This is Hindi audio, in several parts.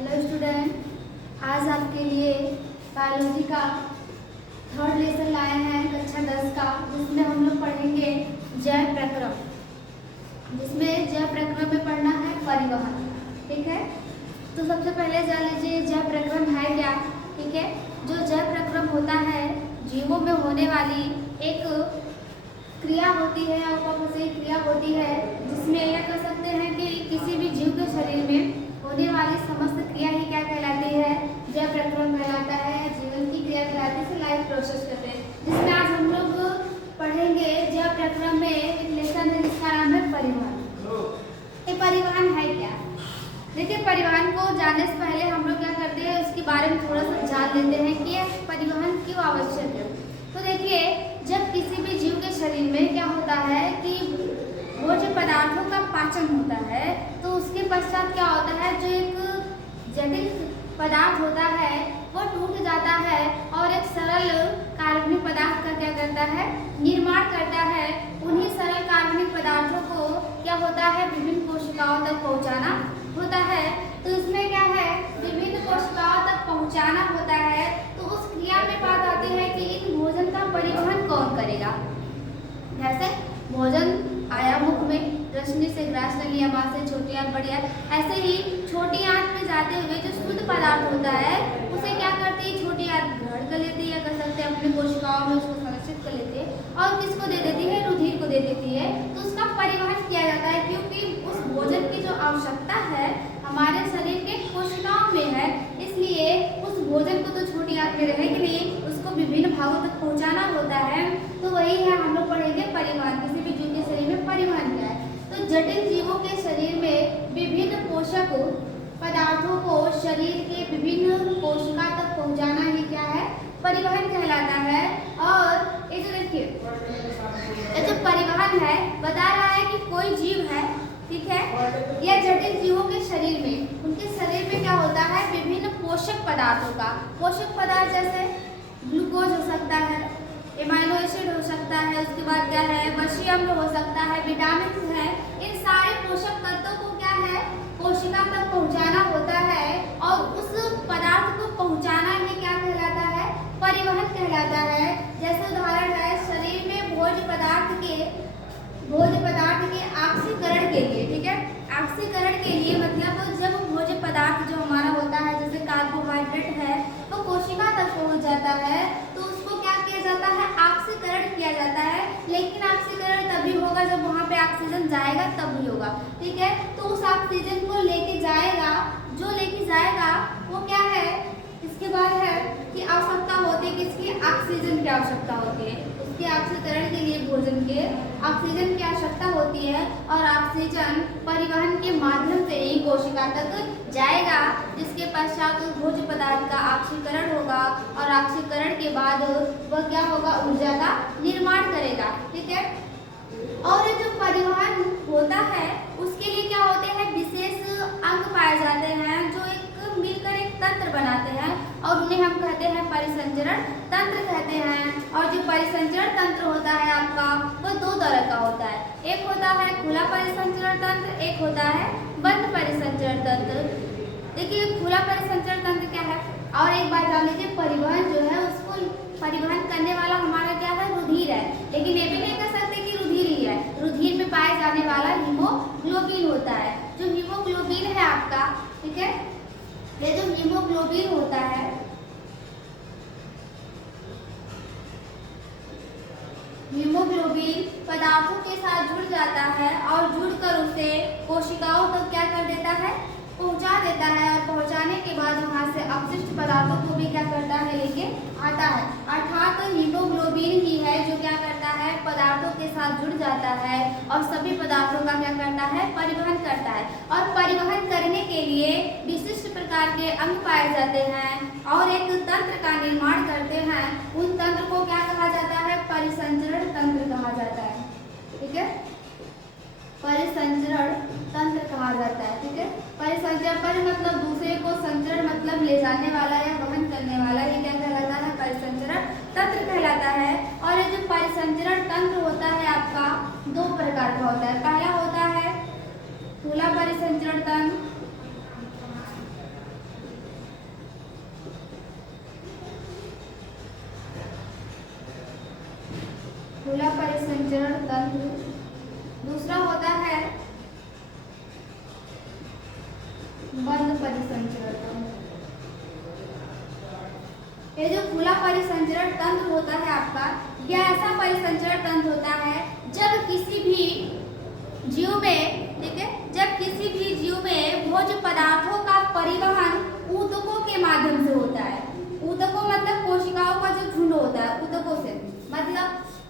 हेलो स्टूडेंट, आज आपके लिए बायोलॉजी का थर्ड लेसन लाए हैं कक्षा 10 का, जिसमें हम लोग पढ़ेंगे जैव प्रक्रम। जिसमें जैव प्रक्रम में पढ़ना है परिवहन। ठीक है, तो सबसे पहले जान लीजिए जैव प्रक्रम है क्या। ठीक है, जो जैव प्रक्रम होता है जीवों में होने वाली एक क्रिया होती है, अपप्रसयी क्रिया होती है, जिसमें यह कह सकते हैं कि किसी भी जीव के शरीर में होने वाली समस्त क्रिया ही क्या कहलाती है, जैव प्रक्रम कहलाता है। जीवन की क्रिया कहलाती है, इसे लाइफ प्रोसेस कहते हैं। जिसमें आज हम लोग पढ़ेंगे जैव प्रक्रम में एक लेसन है जिसका नाम है परिवहन। ये परिवहन है क्या? देखिए, परिवहन को जानने से पहले हम लोग क्या करते हैं, उसके बारे में थोड़ा सा जान लेते हैं कि यह परिवहन क्यों आवश्यक है। तो देखिए, जब किसी भी जीव के शरीर में क्या होता है कि वो जो पदार्थों का पाचन होता है, तो उसके पश्चात क्या होता है, जो एक जटिल पदार्थ होता है वो टूट जाता है और एक सरल कार्बनिक पदार्थ का क्या करता है, निर्माण करता है। उन्हीं सरल कार्बनिक पदार्थों को क्या होता है, विभिन्न कोशिकाओं तक पहुंचाना होता है। तो इसमें क्या है, विभिन्न कोशिकाओं तक पहुंचाना होता है। तो उस क्रिया में बात आती है कि इन भोजन का परिवहन कौन करेगा। जैसे भोजन आया मुख में, रश्मि से ग्रास नली, आमाशय से छोटी आंत, बड़ी आंत, ऐसे ही छोटी आंत में जाते हुए जो शुद्ध पदार्थ होता है उसे क्या करती है, छोटी आंत ग्रहण कर लेती है, या कर सकते हैं अपने कोशिकाओं में उसको संरक्षित कर लेती है और किसको दे देती है, रुधिर को दे देती है। तो उसका परिवहन किया जाता है, क्योंकि उस भोजन की जो आवश्यकता है हमारे शरीर के कोशिकाओं में है, इसलिए उस भोजन को तो छोटी आंत में रहेगी नहीं, उसको विभिन्न भागों तक पहुंचाना होता है। तो वही है, हम लोग पढ़ेंगे परिवहन। किसी भी जीव के शरीर में परिवहन क्या है। तो जटिल जीवों के शरीर में विभिन्न पोषक पदार्थों को शरीर के विभिन्न कोशिका तक पहुंचाना ही क्या है, परिवहन कहलाता है। और ये जो देखिए, ये जो परिवहन है बता रहा है कि कोई जीव है, ठीक है, या जटिल जीवों के शरीर में, उनके शरीर में क्या होता है, विभिन्न पोषक पदार्थों का, पोषक पदार्थ जैसे ग्लूकोज हो सकता है, एमाइनो एसिड हो सकता है, उसके बाद क्या है, वसी अम्ल हो सकता है, विटामिन है। इन सारे पोषक तत्वों को क्या है, कोशिका तक पहुंचाना होता है और उस पदार्थ को पहुंचाना ही क्या कहलाता है, परिवहन कहलाता है। जैसे उदाहरण है, शरीर में भोज्य पदार्थ के ऑक्सीकरण के लिए, ठीक है, ऑक्सीकरण के लिए मतलब जब भोज्य पदार्थ जो हमारा होता है जैसे कार्बोहाइड्रेट है वो कोशिका तक पहुंच जाता है, तो उसको क्या किया जाता है, ऑक्सीकरण किया जाता है। लेकिन ऑक्सीकरण तभी होगा जब वहाँ पे ऑक्सीजन जाएगा, तभी होगा। ठीक है, तो उस ऑक्सीजन को लेके जाएगा, जो लेके जाएगा वो क्या है, इसके बाद है कि आवश्यकता होती है, किसकी, ऑक्सीजन की आवश्यकता होती है। उसके ऑक्सीकरण के लिए भोजन के ऑक्सीजन की आवश्यकता होती है और ऑक्सीजन परिवहन के माध्यम से ही कोशिका तक जाएगा, जिसके पश्चात उस भोज्य पदार्थ का ऑक्सीकरण होगा और ऑक्सीकरण के बाद वह क्या होगा, ऊर्जा का निर्माण करेगा। ठीक है, और जो परिवहन होता है उसके लिए क्या होते हैं, विशेष अंग पाए जाते हैं जो एक मिलकर एक तंत्र बनाते हैं और उन्हें हम कहते हैं परिसंचरण तंत्र कहते हैं। और जो परिसंचरण तंत्र होता है आपका, वो दो तरह का होता है। एक होता है खुला परिसंचरण तंत्र, एक होता है बंद परिसंचरण तंत्र। देखिए, खुला परिसंचरण तंत्र क्या है, और एक बात जान लीजिए, परिवहन जो है उसको परिवहन करने वाला हमारा क्या है, रुधिर है। लेकिन ये भी नहीं कह सकते कि रुधिर ही है, रुधिर में पाए जाने वाला हीमोग्लोबिन होता है। जो हीमोग्लोबिन है आपका, ठीक है, ये जो हीमोग्लोबिन होता है, हीमोग्लोबिन पदार्थों के साथ जुड़ जाता है और जुड़कर उसे कोशिकाओं तक क्या कर देता है, पहुंचा देता है। और पहुंचाने के बाद वहां से अपशिष्ट पदार्थों को भी क्या करता है, लेके आता है। अर्थात हीमोग्लोबिन ही है जो क्या करता है, पदार्थों के साथ जुड़ जाता है और सभी पदार्थों का क्या करता है, परिवहन करता है। और परिवहन करने के लिए विशिष्ट प्रकार के अंग पाए जाते हैं और एक तंत्र का निर्माण करते हैं। उन तंत्र को क्या कहा जाता है, परिसंचरण तंत्र कहा जाता है। ठीक है, परिसंचरण तंत्र कहा जाता है। ठीक है, परिसंचरण पर मतलब दूसरे को, संचरण मतलब ले जाने वाला या वहन करने वाला, ये क्या कहलाता है, परिसंचरण तंत्र कहलाता है। और ये जो परिसंचरण तंत्र होता है आपका, दो प्रकार का होता है। पहला होता है खुला परिसंचरण तंत्र खुला परिसंचरण तंत्र, दूसरा होता है बंद परिसंचरण तंत्र। ये जो खुला परिसंचरण तंत्र होता है आपका, यह ऐसा परिसंचरण तंत्र होता है जब किसी भी जीव में, ठीक है, जब किसी भी जीव में भोज्य पदार्थों का परिवहन ऊतकों के माध्यम से होता है। ऊतकों मतलब कोशिकाओं का जो झुंड होता है, ऊतकों से मतलब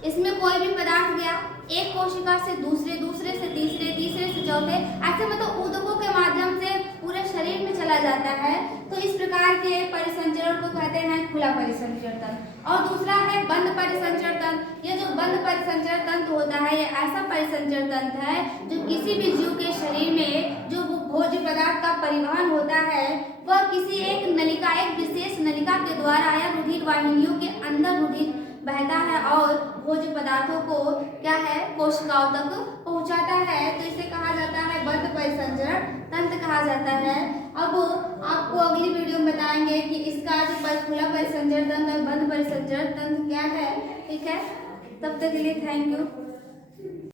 इसमें कोई भी पदार्थ गया एक कोशिका से दूसरे, दूसरे से तीसरे, तीसरे से चौथे, ऐसे मतलब ऊतकों के माध्यम से पूरे शरीर में चला जाता है। तो इस प्रकार के परिसंचरण को कहते हैं खुला परिसंचरण तंत्र। और दूसरा है बंद परिसंचरण तंत्र। ये जो बंद परिसंचरण तंत्र होता है, ये ऐसा परिसंचरण तंत्र है जो किसी भी जीव के शरीर में जो भोज्य पदार्थ का परिवहन होता है वह किसी एक नलिका, एक विशेष नलिका के द्वारा या रुधिर वाहिनियों के अंदर रुधिर बहता है और भोज्य पदार्थों को क्या है, कोशिकाओं तक पहुंचाता है। तो इसे कहा जाता है बंद परिसंचरण तंत्र कहा जाता है। अब आपको अगली वीडियो में बताएंगे कि इसका जो खुला परिसंचरण तंत्र और बंद परिसंचरण तंत्र क्या है। ठीक है, तब तक के लिए थैंक यू।